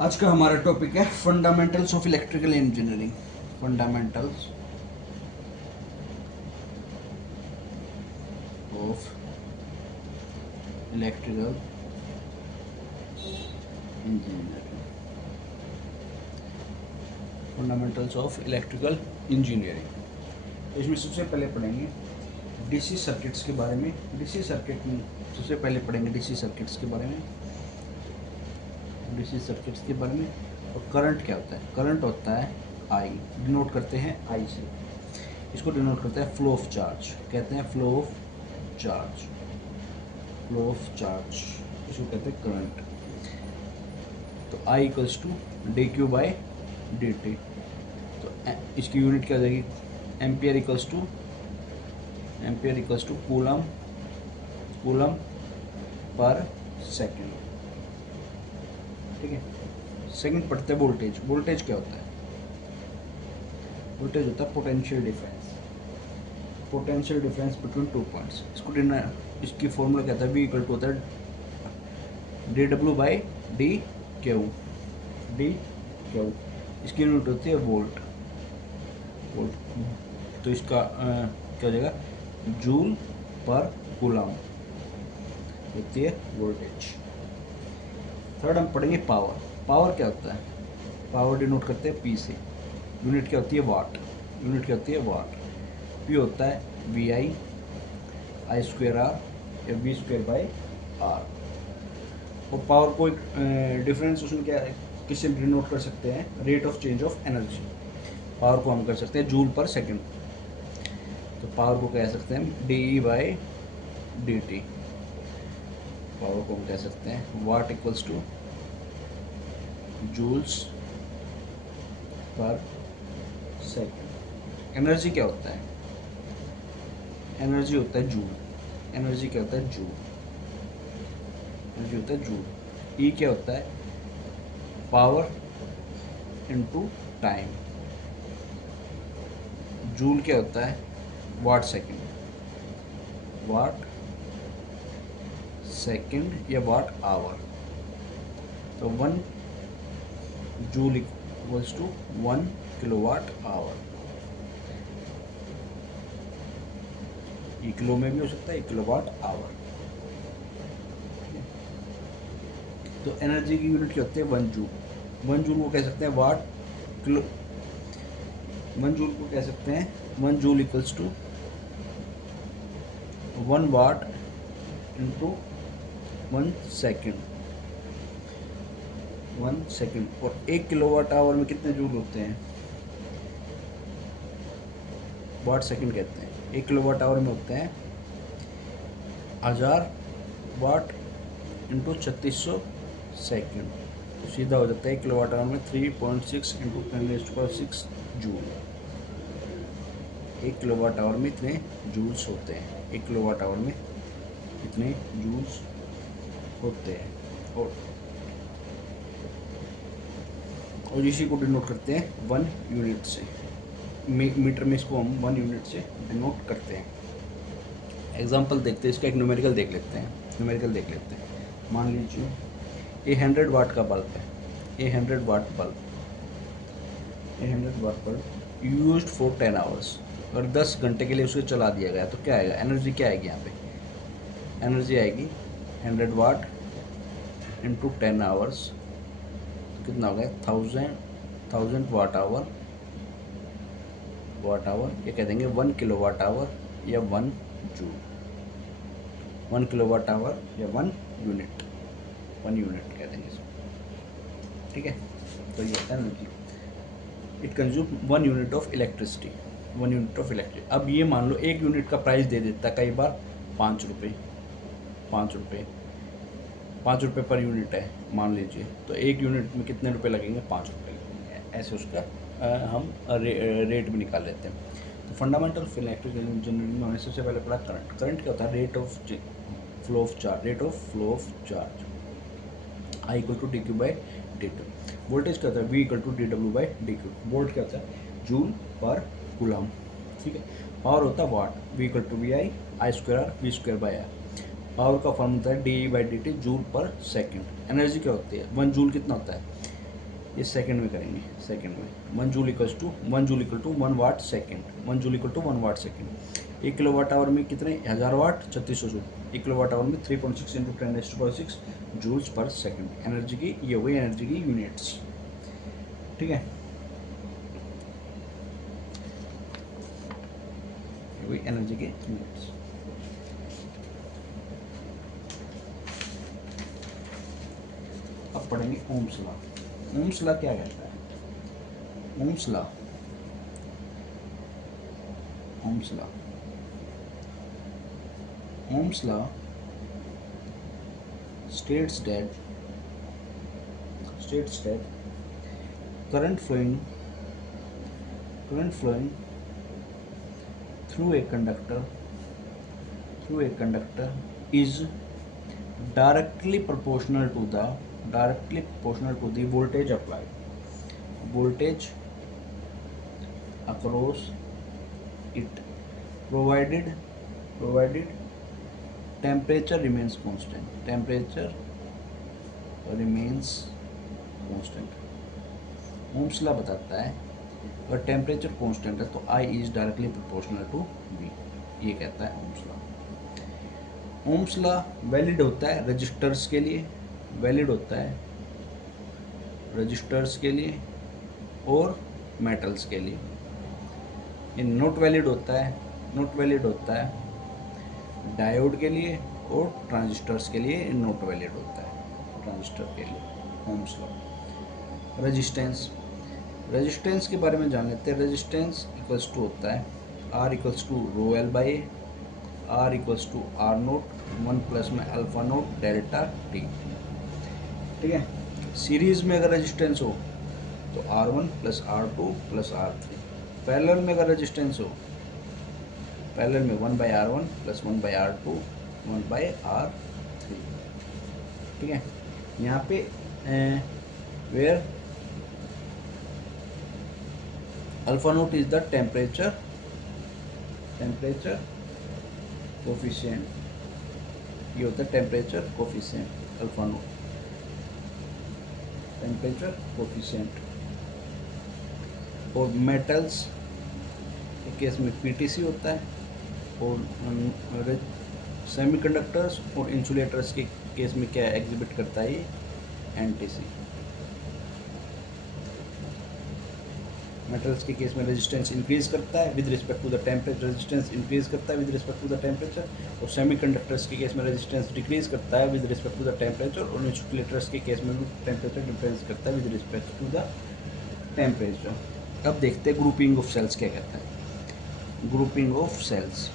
आज का हमारा टॉपिक है fundamentals of electrical engineering. Fundamentals of electrical engineering. Fundamentals of electrical engineering, तो इसमें सबसे पहले पढ़ेंगे डीसी सर्किट्स के बारे में। डीसी सर्किट में सबसे पहले पढ़ेंगे डीसी सर्किट्स के बारे में, डीसी सर्किट्स के बारे में। और करंट क्या होता है? करंट होता है आई, डिनोट करते हैं आई से। इसको डिनोट करते हैं फ्लो ऑफ चार्ज, कहते हैं flow of charge, flow of charge, इसको कहते हैं करंट। तो I equals to D Q by D T. तो इसकी यूनिट क्या हो जाएगी? Ampere equals to coulomb, coulomb per second. ठीक है। सेकंड पढ़ते हैं वोल्टेज। वोल्टेज क्या होता है? वोल्टेज होता है potential difference, potential difference between two points. इसकी फॉर्मूला क्या होता है? वी इक्वल टू होता है D W by D Q, D Q. इसकी यूनिट होती है वोल्ट, वोल्ट। तो इसका क्या हो जाएगा? जूल पर कूलम होती है वोल्टेज। थर्ड हम पढ़ेंगे पावर। पावर क्या होता है? पावर डिनोट करते हैं पी से। यूनिट क्या होती है? वाट, यूनिट क्या होती है? वाट। पी होता है V I, I square R या वी स्क्वेयर बाई आर। और पावर को एक डिफरेंस उसमें क्या है, किससे डिनोट कर सकते हैं? Rate of change of energy. Power को हम कर सकते हैं जूल पर सेकेंड। तो पावर को कह सकते हैं D E by D T. Power को हम कह सकते हैं watt equals to joules per second. Energy क्या होता है? एनर्जी होता है जूल। एनर्जी क्या होता है? जूल। एनर्जी होता है जूल। ई क्या होता है? Power into time. जूल क्या होता है? वाट सेकेंड, वाट सेकेंड या वाट आवर। तो 1 joule equals to 1 kilowatt hour. ये किलो में भी हो सकता है, 1 किलोवाट आवर। तो एनर्जी की यूनिट क्या होती है? 1 जूल। 1 जूल को कह सकते हैं वाट किलो, 1 जूल को कह सकते हैं 1 joule equals to 1 watt into 1 second, 1 second. और 1 किलोवाट आवर में कितने जूल होते हैं? वाट सेकेंड कहते हैं। 1 किलोवाट आवर में होते हैं 1000 वाट इंटू 3600 सेकेंड। तो सीधा हो जाता है 1 किलोवाट आवर में 3.6 इंटू 10⁻6 जूल। 1 किलोवाट आवर में इतने जूल्स होते हैं। 1 किलोवाट आवर में इतने जूल्स होते हैं। और इसी को डिनोट करते हैं 1 यूनिट से। मीटर में इसको हम 1 यूनिट से डिनोट करते हैं। एग्जांपल देखते हैं, इसका एक न्यूमेरिकल देख लेते हैं। न्यूमेरिकल देख लेते हैं। मान लीजिए ये 100 वाट का बल्ब है। ये 100 वाट बल्ब, ये 100 watt bulb used for 10 hours. और 10 घंटे के लिए उसे चला दिया गया तो क्या आएगा? एनर्जी क्या आएगी यहाँ पे? एनर्जी आएगी 100 वाट इंटू 10 आवर्स। कितना हो गया? 1000 वाट आवर, वाट आवर। ये कह देंगे 1 किलो वाट आवर या 1 जूल। 1 किलो वाट आवर या 1 यूनिट, 1 यूनिट कह देंगे इसको। ठीक है। तो ये होता है energy. It consume 1 unit of electricity, 1 unit of electricity. अब ये मान लो 1 यूनिट का प्राइस दे देता है कई बार 5 रुपये, 5 रुपये, 5 रुपये पर यूनिट है मान लीजिए। तो 1 यूनिट में कितने रुपए लगेंगे? 5 रुपये लगेंगे। ऐसे उसका हम रेट भी निकाल लेते हैं। तो फंडामेंटल ऑफ इलेक्ट्रिकल इंजीनियरिंग में हमने सबसे पहले पढ़ा करंट। करंट क्या होता है? Rate of flow of charge, rate of flow of charge. I equal to D Q by D T. Voltage क्या होता है? V equal to D W by D Q. Volt क्या होता है? जूल पर कूलम। ठीक है। पावर होता है watt, V equal to V I, I square R, V square by R. Power का फॉर्म होता है D E by D T, joule per second. Energy क्या होती है? 1 जूल कितना होता है? ये सेकंड में करेंगे, सेकंड में 1 joule equal to 1 watt second, 1 joule equal to 1 watt second. 1 kilo watt hour में कितने 1000 watt 3600 joule, 1 kilo watt hour में 3.6 into 10⁻6 joules per second energy की, ये हुई एनर्जी की यूनिट्स। ठीक है, ये हुई एनर्जी की यूनिट्स। अब पढ़ेंगे ओम्स लॉ। ओम्स लॉ क्या कहता है? Ohm's law, Ohm's law, Ohm's law states that current flowing through a conductor is directly proportional to the voltage applied, voltage across it, provided temperature remains constant। Ohm's law बताता है अगर temperature constant है तो I is directly proportional to V, ये कहता है Ohm's law. Ohm's law valid होता है रजिस्टर्स के लिए, वैलिड होता है रजिस्टर्स के लिए और मेटल्स के लिए। ये नॉट वैलिड होता है डायोड के लिए और ट्रांजिस्टर्स के लिए नॉट वैलिड होता है, ट्रांजिस्टर के लिए। Ohm's law. रेजिस्टेंस के बारे में जान लेते हैं। रेजिस्टेंस इक्वल्स टू होता है R equals to rho L by A, R equals to R naught 1 plus में अल्फा नोट डेल्टा टी। ठीक है, सीरीज में अगर रेजिस्टेंस हो तो R1 plus R2 plus R3। Parallel में अगर रेजिस्टेंस हो, पैरेलल में 1 by R1 plus 1 by R2 1 by R3। ठीक है, यहाँ पे where alpha naught is the temperature coefficient, ये होता है temperature coefficient, alpha naught temperature coefficient. और मेटल्स के केस में पीटीसी होता है, और सेमीकंडक्टर्स और इंसुलेटर्स के केस में क्या एग्जिबिट करता है ये एनटीसी। मेटल्स के केस में रेजिस्टेंस इंक्रीज करता है with respect to the temperature, resistance increase करता है with respect to the temperature. और सेमीकंडक्टर्स के केस में रेजिस्टेंस डिक्रीज करता है with respect to the temperature. और इंसुलेटर्स के केस में भी टेम्परेचर डिफरेंस करता है with respect to the temperature. अब देखते हैं ग्रुपिंग ऑफ सेल्स क्या कहता है। ग्रुपिंग ऑफ सेल्स,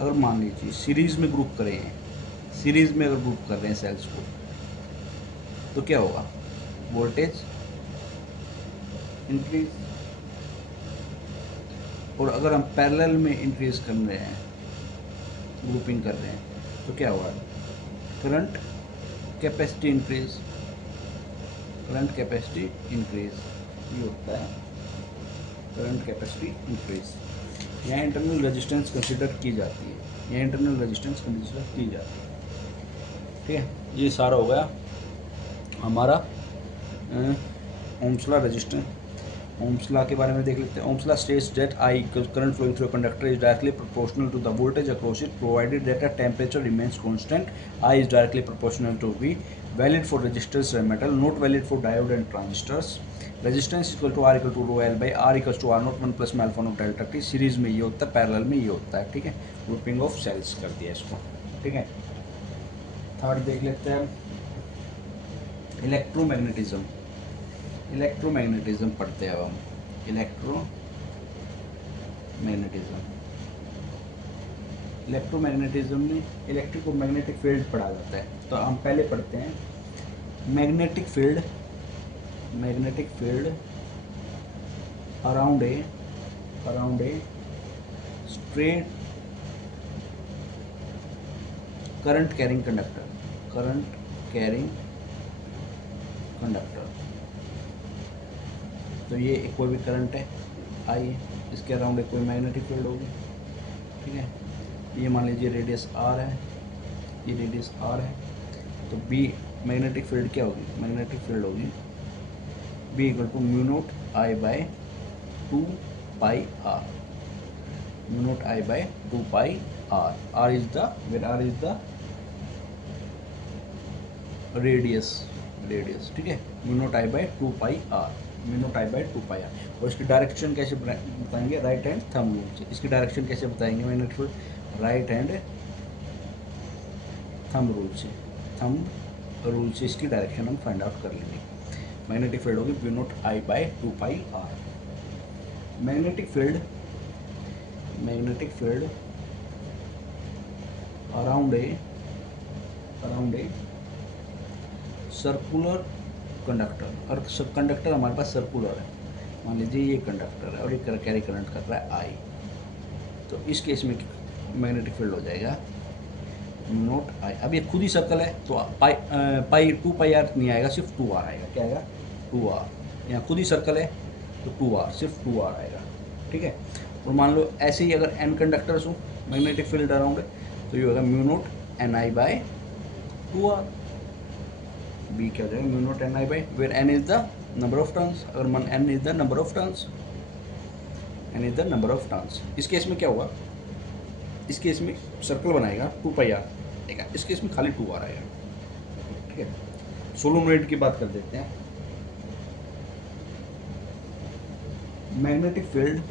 अगर मान लीजिए सीरीज में ग्रुप करें हैं, सीरीज में अगर ग्रुप कर रहे हैं सेल्स को, तो क्या होगा? Voltage increase. और अगर हम पैरेलल में इंक्रीज कर रहे हैं, ग्रुपिंग कर रहे हैं, तो क्या होगा? Current capacity increase, current capacity increase, ये होता है करंट कैपेसिटी इंक्रीज। यहाँ इंटरनल रेजिस्टेंस कंसिडर की जाती है, यहाँ इंटरनल रेजिस्टेंस कंसिडर की जाती है। ठीक है, ये सारा हो गया हमारा Ohm's law resistance. Ohm's law के बारे में देख लेते हैं। Ohm's law states that I current flowing through a conductor is directly proportional to the voltage across it, provided that a temperature remains constant. I is directly proportional to V. Valid for resistors and metal, not valid for diode and transistors. Resistance equal to R equal to rho L by R equals to R naught 1 plus में alpha naught delta T. Series में ये होता है, parallel में ये होता है। ठीक है, ग्रुपिंग ऑफ सेल्स कर दिया इसको। ठीक है, थर्ड देख लेते हैं इलेक्ट्रोमैग्नेटिज्म। इलेक्ट्रोमैग्नेटिज्म पढ़ते हैं अब हम। इलेक्ट्रोमैग्नेटिज्म में इलेक्ट्रिक और मैग्नेटिक फील्ड पढ़ा जाता है। तो हम पहले पढ़ते हैं magnetic field around a straight current carrying conductor, तो ये कोई भी करंट है आई है, इसके अराउंड एक कोई मैग्नेटिक फील्ड होगी। ठीक है, ये मान लीजिए रेडियस आर है, ये रेडियस आर है, तो बी मैग्नेटिक फील्ड क्या होगी? मैग्नेटिक फील्ड होगी B equal to mu naught I by 2 pi R, mu naught I by 2 pi R, R is the where R is the radius, ठीक है, mu naught I by 2 pi R, mu naught I by 2 pi R. और इसकी direction कैसे बताएंगे, right hand thumb rule से। इसकी direction कैसे बताएंगे magnetic, right hand thumb rule से, थंब रूल से इसकी डायरेक्शन हम फाइंड आउट कर लेंगे। मैग्नेटिक फील्ड होगी mu naught I by 2 pi R. Magnetic field around a circular conductor, और कंडक्टर हमारे पास सर्कुलर है, मान लीजिए ये कंडक्टर है और ये कैरी करंट कर रहा है आई, तो इस केस में मैग्नेटिक फील्ड हो जाएगा नोट आई। अब ये खुद ही सर्कल है तो पाई 2 पाई आर नहीं आएगा, सिर्फ 2 आर आएगा। क्या आएगा, 2 आर। यहाँ खुद ही सर्कल है तो 2 आर, सिर्फ 2 आर आएगा, ठीक है। और मान लो ऐसे ही अगर n कंडक्टर्स हो मैग्नेटिक फील्ड अराउंड है तो ये होगा mu naught N I by 2 R. B क्या हो जाएगा, mu naught N I by, where N is the number of turns, अगर मन N is the number of turns, N is the number of turns. इस case में क्या होगा, इस केस में सर्कल बनाएगा 2 पाई आर, ठीक है, इस केस में खाली 2 आर आएगा, ठीक है। सोलोनॉइड की बात कर देते हैं। Magnetic field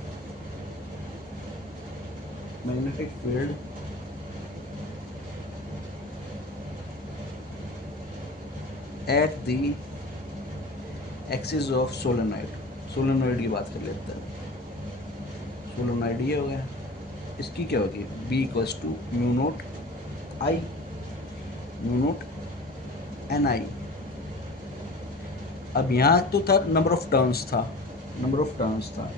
at the axis of solenoid की बात कर लेते हैं। सोलेनॉइड ये हो गया, इसकी क्या होगी, B equals to mu naught I, mu naught N I. अब यहाँ तो था नंबर ऑफ टर्न्स था,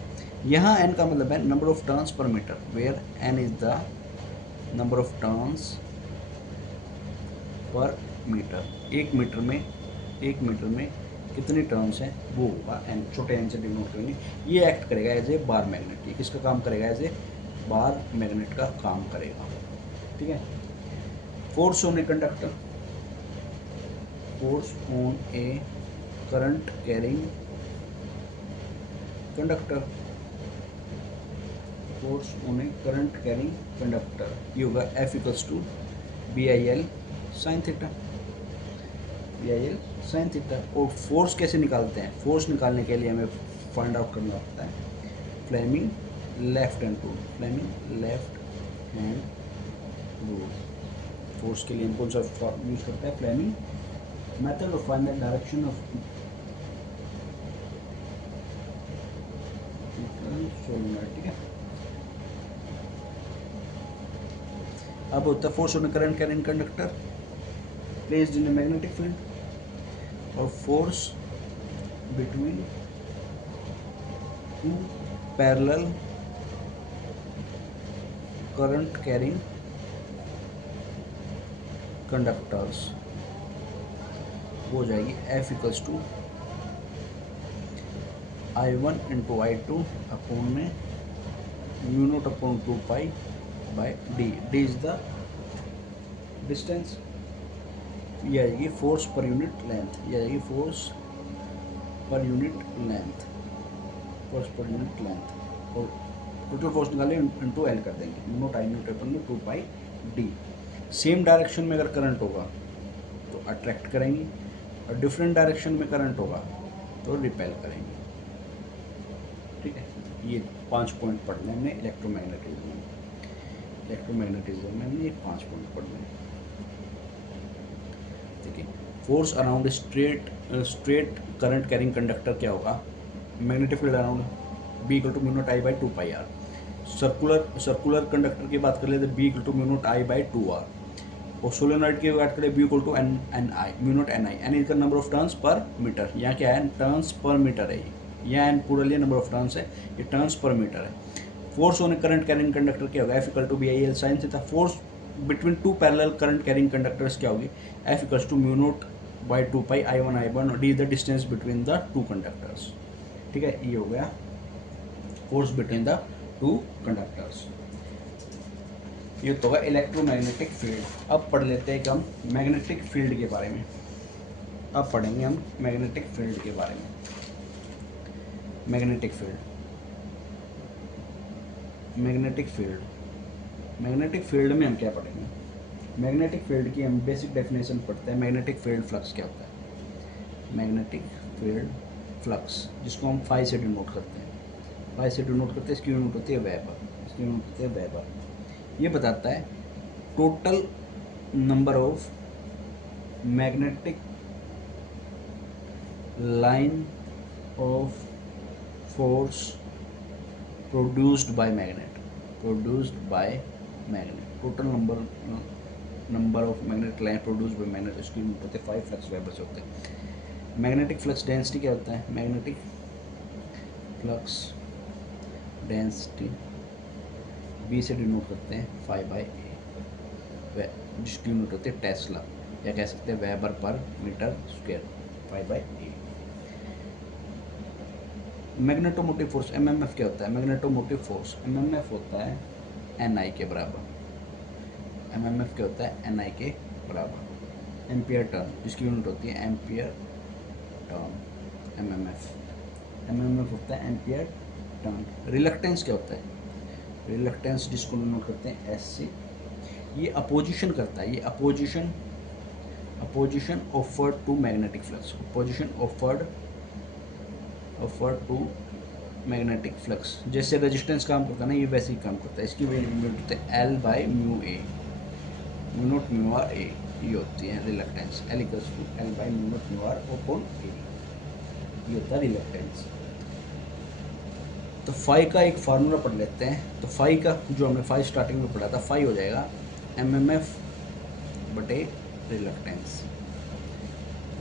यहाँ एन का मतलब है number of turns per metre, where N is the number of turns per metre. एक मीटर में कितने टर्न्स हैं वो होगा एन, छोटे एन से डिनोट करेंगे। ये एक्ट करेगा एज ए बार मैग्नेट, ये किसका काम करेगा, एज ए बार मैग्नेट का काम करेगा, ठीक है। Force on a conductor, force on a current carrying conductor, force on a current carrying conductor, ये होगा F equals to B I L sine theta, और फोर्स कैसे निकालते हैं, फोर्स निकालने के लिए हमें फाइंड आउट करना होता है Fleming left hand rule. Force के लिए हम कौन सा यूज करते हैं, Fleming method of find the direction of solenoid, ठीक है। अब होता है force on current carrying conductor placed in a magnetic field, और force between 2 parallel current carrying conductors हो जाएगी F equals to I1 into I2 upon में mu naught upon 2 pi by D, D is the distance. ये आएगी force per unit length, ये आएगी force per unit length, और total force निकाले into L कर देंगे, म्यू नोट आई Newt upon में 2 पाई डी। सेम डायरेक्शन में अगर करंट होगा तो अट्रैक्ट करेंगे, और डिफरेंट डायरेक्शन में करंट होगा तो रिपेल करेंगे, ठीक है। ये 5 पॉइंट पढ़ने हमने इलेक्ट्रोमैग्नेटिज्म में हमने ये 5 पॉइंट पढ़ने, ठीक है। Force around straight current carrying conductor क्या होगा, magnetic field around B equal to mu naught I by 2 pi R. Circular conductor की बात कर लेते B equal to mu naught I by 2 R, और सोलेनॉइड की बात करें B equal to N I, mu naught N I, N is the number of turns per metre. यहाँ क्या है, टर्न्स पर मीटर है, यहाँ एन पूरा लिए नंबर ऑफ टर्न्स है, ये टर्न्स पर मीटर है। Force on a current carrying conductor क्या होगा, F equal to B I L sine theta. Force between 2 parallel current carrying conductors क्या होगी, F equal to mu naught by 2 pi I1 और D is the distance between the 2 conductors, ठीक है। ये हो गया फोर्स बिटवीन द 2 कंडक्टर्स। ये तो होगा इलेक्ट्रोमैग्नेटिक फील्ड। अब पढ़ लेते हैं कि हम मैग्नेटिक फील्ड के बारे में, अब पढ़ेंगे हम मैग्नेटिक फील्ड के बारे में। Magnetic field, magnetic field, magnetic field में हम क्या पढ़ेंगे? मैग्नेटिक फील्ड की हम बेसिक डेफिनेशन पढ़ते हैं। मैग्नेटिक फील्ड फ्लक्स क्या होता है? मैग्नेटिक फील्ड फ्लक्स, जिसको हम फाई से डिनोट करते हैं, फाई से डिनोट करते हैं, इसकी यूनिट होती है वेबर, इसकी यूनिट होती है वेबर। ये बताता है total number of magnetic line of force produced by magnet, produced by magnet, total number of magnetic line produced by magnet, इसकी यूनिट होते हैं 5 फ्लक्स वेबर्स होते हैं। मैग्नेटिक फ्लक्स डेंसिटी क्या होता है? मैग्नेटिक फ्लक्स डेंसिटी बी से denote करते हैं 5/A, जिसकी यूनिट होती है टेस्ला, या कह सकते हैं weber per metre square, 5/A। Magnetomotive force MMF क्या होता है? मैग्नेटोमोटिव फोर्स एमएमएफ होता है एनआई के बराबर, एमएमएफ क्या होता है? एनआई के बराबर, एम्पियर टर्न, जिसकी यूनिट होती है एम्पियर टर्न, एमएमएफ, एमएमएफ होता है एम्पियर टर्न। रिलक्टेंस क्या होता है? रिलक्टेंस, जिसको नोट करते हैं एससी, ये अपोजिशन करता है, ये opposition, opposition offered to magnetic flux, opposition offered to magnetic flux. जैसे रेजिस्टेंस काम करता है ना, ये वैसे ही काम करता है। इसकी यूनिट होते हैं L by mu A, mu naught mu R A, ये होती है reluctance, L equals to L by mu naught mu R upon A, ये होता है रिलक्टेंस। तो फाई का एक फार्मूला पढ़ लेते हैं। तो फाई का जो हमने फाई स्टार्टिंग में पढ़ा था, फाई हो जाएगा एमएमएफ बटे रिलक्टेंस,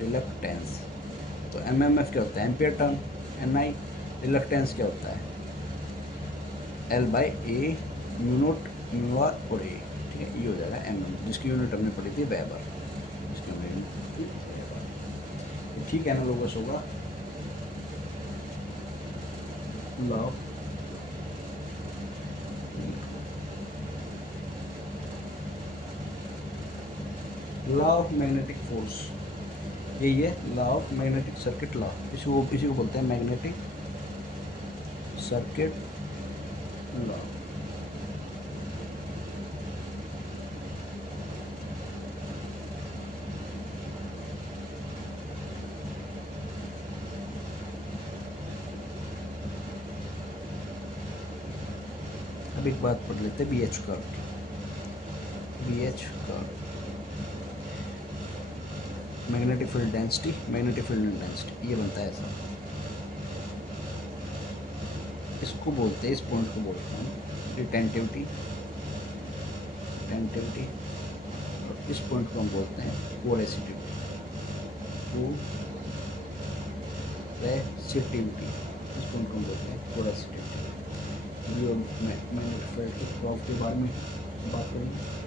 रिलक्टेंस। तो एमएमएफ क्या होता है? Ampere turn, NI. रिलक्टेंस क्या होता है? L by A mu naught mu R और ए, ठीक है, ये हो जाएगा एमएम, जिसकी यूनिट हमने पढ़ी थी वेबर, जिसकी हमने यूनिट पढ़ी थी वेबर। ठीक है ना लोगों से होगा लॉ ऑफ मैग्नेटिक फोर्स, यही है law of magnetic circuit law, इसी को बोलते हैं मैग्नेटिक सर्किट लॉ। अब एक बात पढ़ लेते हैं BH कर्व की, BH curve, magnetic field density, magnetic field density, ये बनता है ऐसा। इसको बोलते हैं, इस पॉइंट को बोलते हैं रिटेंटिविटी, टेंटिविटी, और इस पॉइंट को हम बोलते हैं कोरेसिटिविटी, कोरेसिटिविटी, इस पॉइंट को हम बोलते हैं कोरेसिटिविटी। ये मैग्नेटिक फील्ड के कर्व के बारे में बात करेंगे।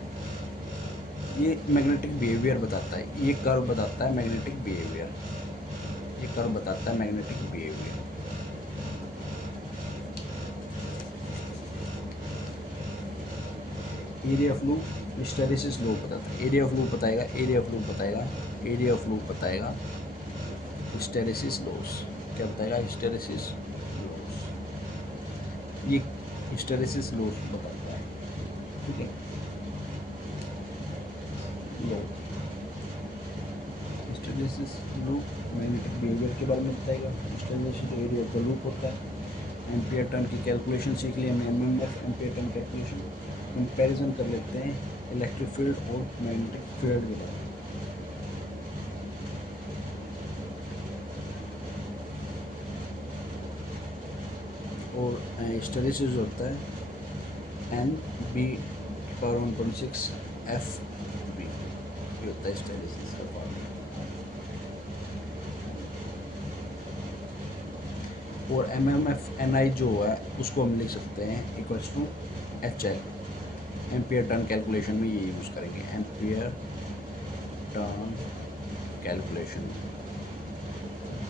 ये मैग्नेटिक बिहेवियर बताता है, ये कर्व बताता है मैग्नेटिक बिहेवियर, ये कर्व बताता है magnetic behaviour. Area of loop, hysteresis loop बताता है, एरिया ऑफ लूप बताएगा, एरिया ऑफ लूप बताएगा, एरिया ऑफ लूप बताएगा, हिस्टेरिसिस लॉस क्या बताएगा? हिस्टेरिसिस लॉस, ये हिस्टेरिसिस लॉस बताता है, ठीक है। ये हिस्टेरिसिस लूप मैग्नेटिक बिहेवियर के बारे में बताएगा। हिस्टेरिसिस जो एरिया ऑफ द लूप होता है। एम्पियर टर्न की कैलकुलेशन सीख लिया हमने, MMF ampere turn calculation. Comparison कर लेते हैं इलेक्ट्रिक फील्ड और मैग्नेटिक फील्ड के बारे में। और हिस्टेरिसिस होता है n B power 1.6 F B, ये होता है हिस्टेरिसिस का फॉर्मूला। और एमएमएफ एनआई जो है उसको हम लिख सकते हैं equals to HL, ampere turn calculation में ये यूज़ करेंगे, ampere turn calculation,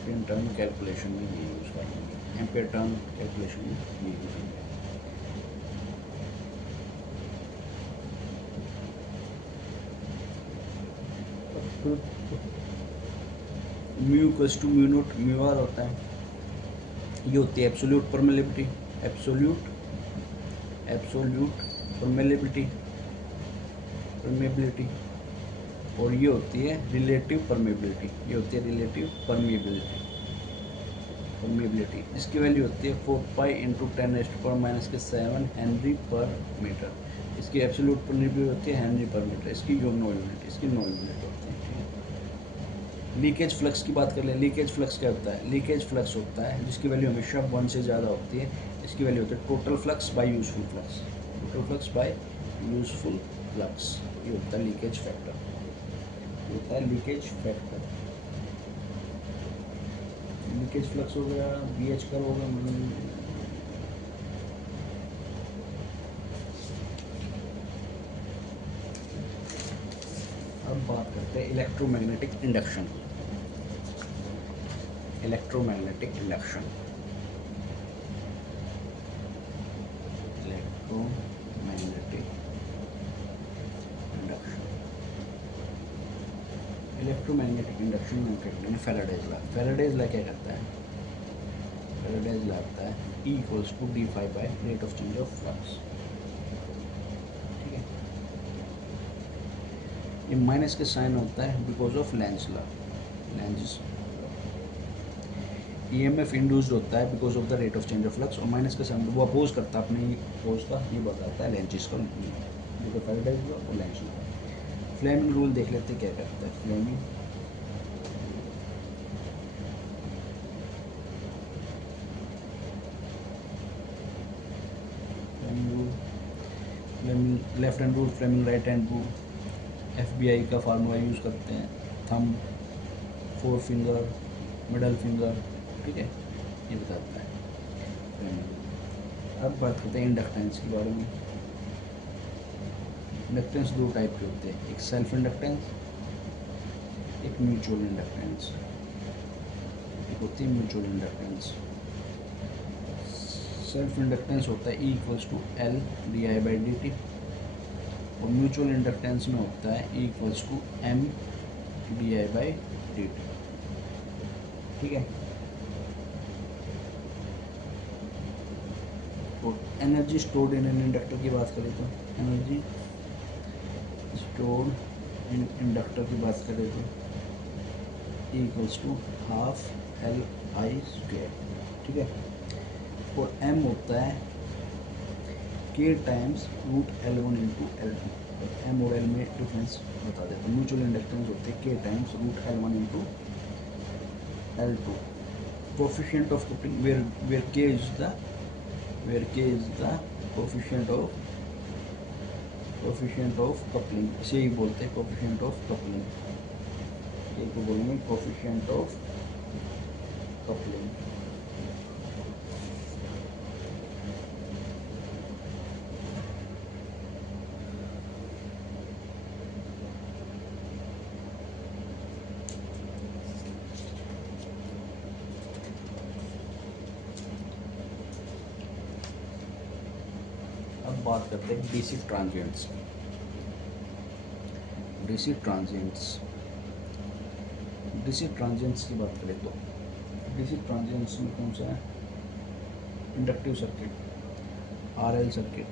ampere turn calculation में ये यूज़ करेंगे, एम्पियर टर्न कैलकुलेशन में ये यूज़ करेंगे। Mu equals to mu naught mu R होता है, ये होती है absolute permeability, absolute absolute permeability permeability. और ये होती है रिलेटिव परमेबिलिटी, ये होती है रिलेटिव परमेबिलिटी परमेबिलिटी। इसकी वैल्यू होती है 4 pi into 10⁻⁻⁷ henry per metre. इसकी एब्सोल्यूट परमेबिलिटी होती है हेनरी पर मीटर, इसकी जो नो यूनिट, इसकी नो यूनिट होती है। ठीक है, लीकेज फ्लक्स की बात कर ले। लीकेज फ्लक्स क्या होता है? लीकेज फ्लक्स होता है जिसकी वैल्यू हमेशा 1 से ज़्यादा होती है। इसकी वैल्यू होती है total flux bye useful flux, total flux bye useful flux. ये होता है लीकेज फैक्टर, ये होता है लीकेज फैक्टर। लीकेज फ्लक्स हो गया, बी एच कर होगा। अब बात करते हैं electromagnetic induction. Electromagnetic induction, electromagnetic induction. Electromagnetic induction में करते हैं फैराडेज लॉ। फैराडेज लॉ क्या करता है? फैराडेज लॉ आता है E equals to D phi by rate of change of flux. ठीक है, ये माइनस के साइन होता है because of Lenz law. Lenz EMF induced होता है because of the rate of change of flux, और माइनस के साइन वो अपोज करता है अपने फोर्स का, ये बताता है लेंजिस का जो फैराडेज लॉ और लेंज लॉ। फ्लेमिंग रूल देख लेते हैं क्या करता है। Fleming rule, Fleming left hand rule, Fleming right hand rule. FBI का फार्मूला यूज़ करते हैं, thumb, forefinger, middle finger. ठीक है, ये बताता है फ्लेमिंग रूल। अब बात करते हैं इंडक्टेंस के बारे में। इंडक्टेंस दो टाइप के होते हैं, एक सेल्फ इंडक्टेंस, एक म्यूचुअल इंडक्टेंस। एक होती है म्यूचुअल इंडक्टेंस। सेल्फ इंडक्टेंस होता है E equals to L D I by D T, और म्यूचुअल इंडक्टेंस में होता है E equals to M D I by D T. ठीक है, और energy stored in an inductor की बात करें तो, एनर्जी स्टोर्ड इन इंडक्टर की बात करें तो E equals to half L I square. ठीक है, और M होता है K times root L1 into L2। M और L में डिफरेंस बता देते हैं। म्यूचुअल इंडक्टेंस होते हैं K times root L1 into L2। Coefficient of coupling where K is the coefficient of coupling, इसे ही बोलते हैं कोफिशिएंट ऑफ कपलिंग। ये को बोलेंगे कोफिशिएंट ऑफ कपलिंग। अब बात करते हैं DC transients. DC transients, DC transients की बात करें तो डीसी ट्रांजिएंट्स में कौन सा है? Inductive circuit, RL circuit.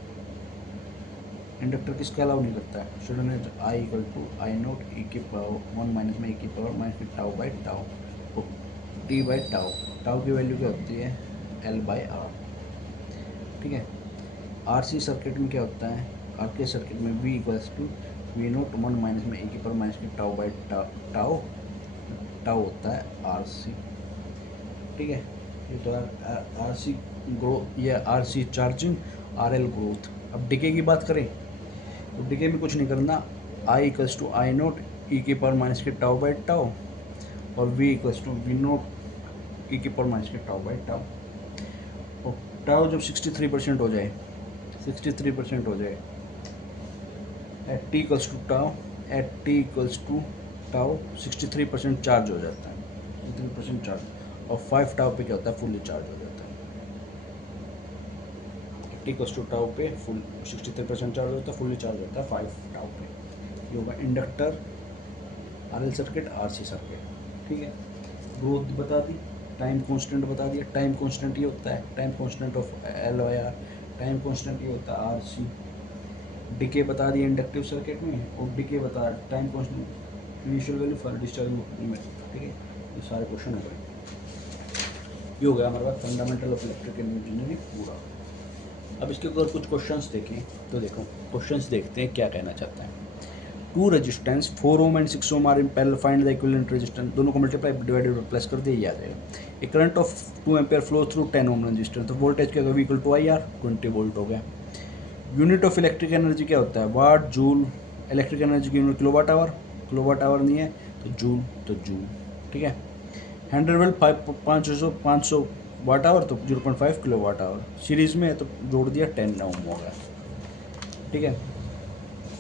Inductor किसका अलाउ नहीं करता है? Student I equal to I naught E की पावर 1 माइनस में ई की पावर माइनस फिर tau by tau, T by tau. Tau की वैल्यू क्या होती है? L by R. ठीक है, आरसी सर्किट में क्या होता है? आर के सर्किट में V equals to V naught 1 minus में ए की पावर माइनस फिर टाउ बाई टाउ, टाउ होता है आर सी। ठीक है, ये तो आर सी ग्रो, ये R C charging, R L growth. अब डिके की बात करें तो डिके में कुछ नहीं करना, I equals to I naught E की पावर माइनस के टाउ बाई टाउ, और V equals to V naught E की पावर माइनस के टाउ बाई टाउ। और टाउ जब 63% हो जाए, 63% हो जाए at T equals to tau, at T equals to tau 63% charge हो जाता है, 63% चार्ज, और 5 टाउ पे क्या होता है? फुल्ली चार्ज हो जाता है। टी इक्वल्स टू टाउ पे फुल 63% चार्ज होता है, फुल्ली चार्ज होता है 5 टाउ पे। ये होगा inductor, RL circuit, RC circuit. ठीक है, ग्रोथ बता दी। टाइम कांस्टेंट बता दिया, टाइम कांस्टेंट ये होता है time constant of L by R, time constant ये होता है आर सी। डिके बता दिया इंडक्टिव सर्किट में, और डिके बता time constant initial value for discharge में, ठीक है। ये सारे क्वेश्चन हो गए, ये हो गया हमारे पास फंडामेंटल ऑफ इलेक्ट्रिकल इंजीनियरिंग पूरा। अब इसके ऊपर कुछ क्वेश्चंस देखें तो देखो क्वेश्चंस देखते हैं क्या कहना चाहता है। Two resistance 4 ohm and 6 ohm are in parallel, find the equivalent resistance. दोनों को मल्टीप्लाई डिवाइडेड बाय प्लस कर दिया ये आ जाएगा। A current of 2 ampere flow through 10 ohm resistance, तो वोल्टेज क्या होगा equal to I R, 20 volt हो गया। यूनिट ऑफ इलेक्ट्रिक एनर्जी क्या होता है, वाट जूल। इलेक्ट्रिक एनर्जी की unit kilowatt hour, kilowatt hour नहीं है तो जूल, तो जूल, ठीक है। 100 वोल्ट 500 वाट आवर तो 0.5 किलो वाट आवर, सीरीज में है तो जोड़ दिया 10 ओम हो गया, ठीक है।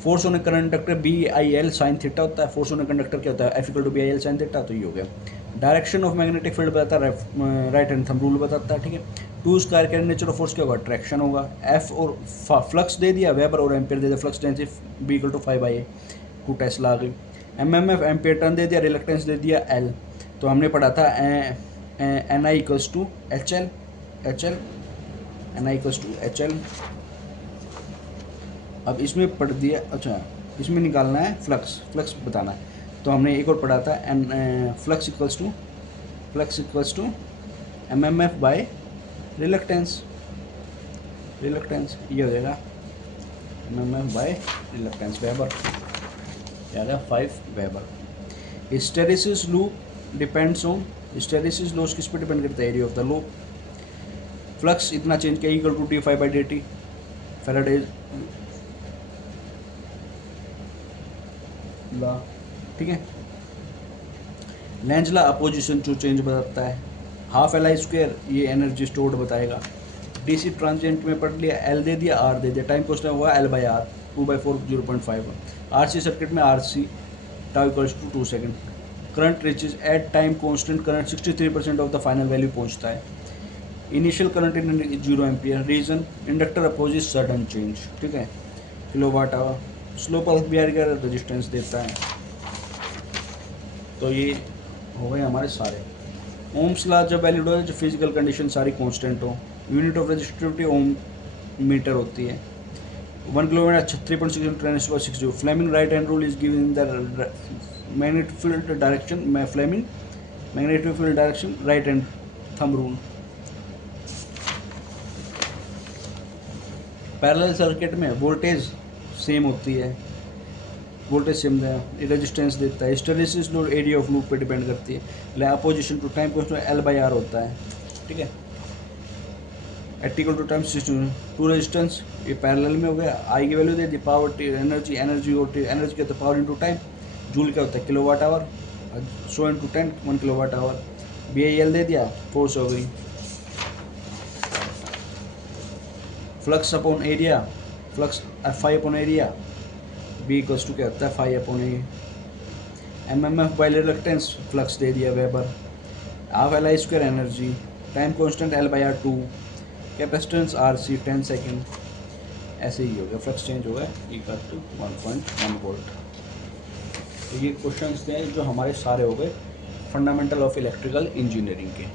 Force on a conductor B I L sine theta होता है, फोर्स ऑन ए कंडक्टर क्या होता है F equal to B I L sine theta, तो ये हो गया। डायरेक्शन ऑफ मैग्नेटिक फील्ड बताता है, राइट हैंड थंब रूल बताता है, ठीक है। टू स्क्वायर का नेचर ऑफ फोर्स क्या होगा, ट्रैक्शन होगा। एफ और फ्लक्स दे दिया, वेबर और एम्पियर दे दिया, flux density B equal to 5/A, 2 tesla आ गई। एमएमएफ एम्पियर टर्न दे दिया, रिलक्टेंस दे दिया एल, तो हमने पढ़ा था N I equals to H L, N I equals to H L. अब इसमें पढ़ दिया, अच्छा इसमें निकालना है फ्लक्स, फ्लक्स बताना है, तो हमने एक और पढ़ा था and flux equals to M M F by reluctance, ये हो जाएगा M M F by reluctance, weber, क्या आ 5 weber. Hysteresis loop depends on, hysteresis loss किस पे डिपेंड करता है, area of the loop. Flux इतना चेंज किया equal to d5/dt, Faraday law, ठीक है। Lenz law opposition to change बताता है। हाफ एल आई स्क्वायर ये एनर्जी स्टोर्ड बताएगा। डीसी ट्रांजिएंट में पढ़ लिया, एल दे दिया, आर दे दिया, टाइम कांस्टेंट हुआ L by R, 2/4 0.5। RC circuit में RC tau equals to 2 second. Current reaches at time constant, current 63% of the final value पहुंचता है। Initial current in 0 ampere, reason inductor opposite sudden change, ठीक है। Kilowatt hour, slope of बियर का resistance देता है। तो ये हो गए हमारे सारे। ओम्स लॉ जब वैलिड हो, जब फिजिकल कंडीशन सारी कांस्टेंट हो। Unit of resistivity ohm metre होती है। 1 kilometre 3.6 joule. Fleming right hand rule is given in the magnetic field direction, Fleming magnetic field direction right hand thumb rule. Parallel circuit में voltage same होती है, voltage same resistance देता है। Hysteresis load area of loop पे depend करती है। ले opposition to time constant L by R होता है, ठीक है। At equal to time two resistance, ये पैरेलल में हो गया। आई की वैल्यू दे दी, पावर एनर्जी, एनर्जी क्या होता है पावर इंटू टाइम, जूल क्या होता है kilowatt hour, 100 into 10 1 kilowatt hour. B I L दे दिया, फोर्स हो गई। Flux upon area, flux F5 upon area, B equals to क्या होता है 5 upon A. M M F by reluctance, flux दे दिया weber. Half L I square energy, time constant L by R 2, capacitance R C 10 second. ऐसे ही हो गया, flux change हो गया इक्वल टू 1.1 वोल्ट। तो ये क्वेश्चंस थे जो हमारे सारे हो गए फंडामेंटल ऑफ इलेक्ट्रिकल इंजीनियरिंग के।